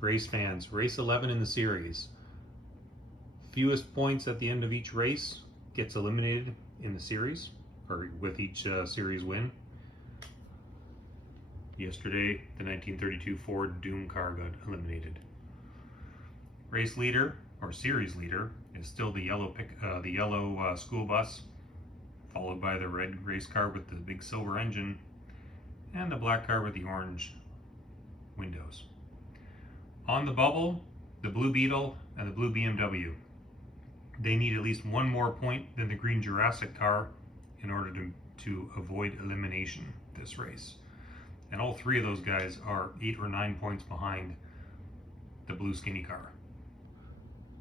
race fans, race 11 in the series. Fewest points at the end of each race gets eliminated in the series, or with each series win. Yesterday, the 1932 Ford Doom car got eliminated. Race leader, or series leader, is still the yellow school bus, followed by the red race car with the big silver engine, and the black car with the orange windows. On the bubble, the blue Beetle and the blue BMW. They need at least one more point than the green Jurassic car in order to avoid elimination this race. And all three of those guys are 8 or 9 points behind the blue skinny car.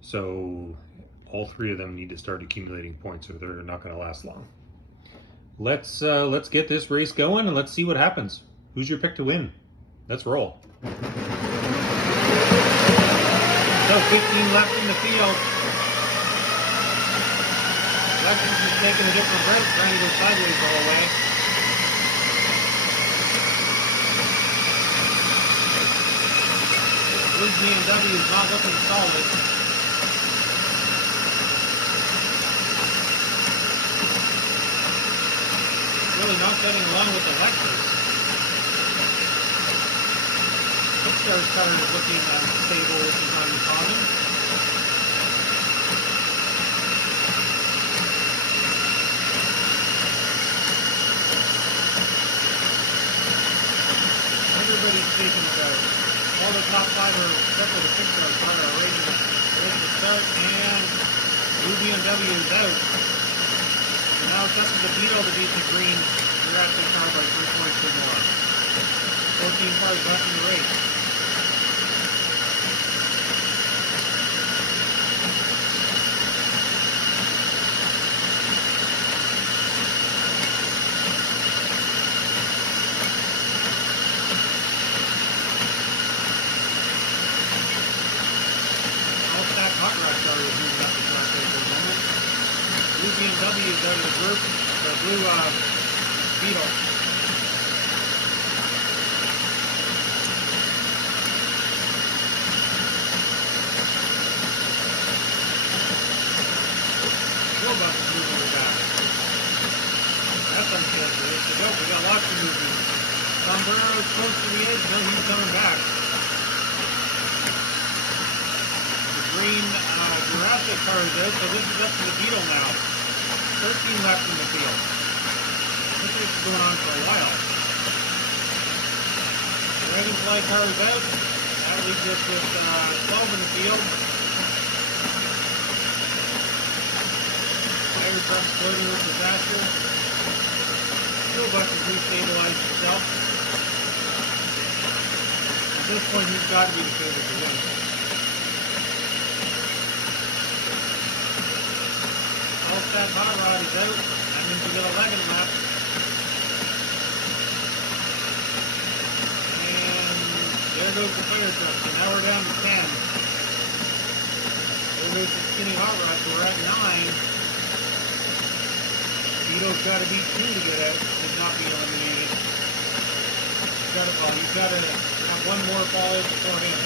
So all three of them need to start accumulating points or they're not going to last long. Let's get this race going and let's see what happens. Who's your pick to win? Let's roll. So 15 left in the field. Lexus is taking a different route, trying to go sideways the whole way. Blue BMW is not looking solid. Really not getting along with the Lexus. Pixar's car is looking stable, which is uncommon. Everybody's taking about. All the top 5 are, except for the Pixar car, are ready to start, and blue BMW is out. And now it's up to the Beetle to beat the green Jurassic car by 3 points or more. 14 cars left in the race. BMW is out of the group, the blue Beetle. School bus is moving her back. That's uncharacteristic. Oh, we got lots of movement. Tom Burrow is close to the edge, no, he's coming back. The green Jurassic car is out, so this is up to the Beetle now. 13 left in the field. This is going on for a while. The Dragonfly car is out. That leaves us with 12 in the field. Tiger truck's floating with disaster. School bus has destabilized itself. At this point, he's got to be the favorite to win. That hot rod is out. That means we get 11 laps. And there goes the fire truck. So now we're down to 10. There goes the skinny hot rod. So we're at 9. Beetle's got to beat 2 to get out to not be eliminated. You've got to have one more fall out before him.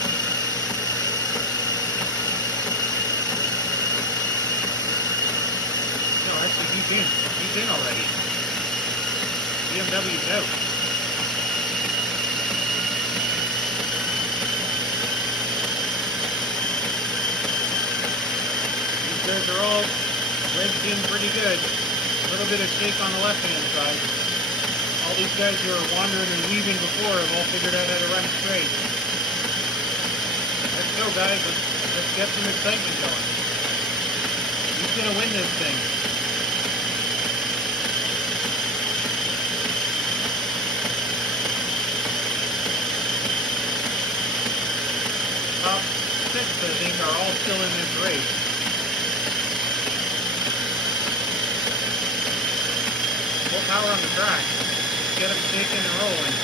Actually, he's in already. BMW's out. These guys are all wedged in pretty good. A little bit of shake on the left-hand side. All these guys who are wandering and weaving before have all figured out how to run straight. Let's go, guys. Let's get some excitement going. Who's going to win this thing? Top 6, I think, are all still in this race. Full power on the track. Let's get them shaking and rolling.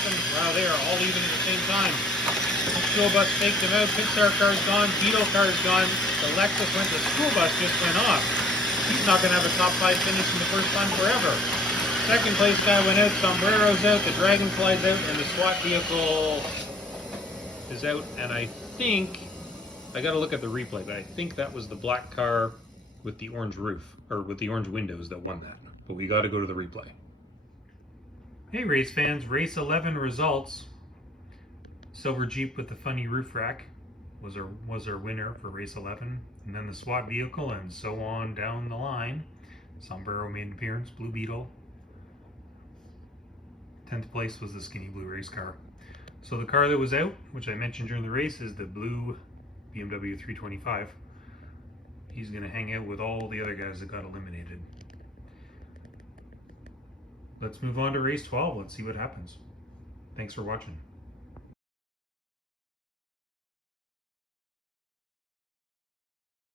happened? Wow, they are all leaving at the same time. The school bus faked them out. Pixar car's gone. Beetle car's gone. The Lexus went. The school bus just went off. He's not going to have a top 5 finish in the first time forever. Second place guy went out. Sombrero's out. The Dragonfly's out. And the SWAT vehicle is out. And I think, I got to look at the replay, but I think that was the black car with the orange roof, or with the orange windows, that won that. But we got to go to the replay. Hey race fans, race 11 results. Silver Jeep with the funny roof rack was our winner for race 11, and then the SWAT vehicle, and so on down the line. Sombrero made an appearance. Blue Beetle. 10th place was the skinny blue race car. So the car that was out, which I mentioned during the race, is the blue BMW 325. He's going to hang out with all the other guys that got eliminated. Let's move on to race 12. Let's see what happens. Thanks for watching.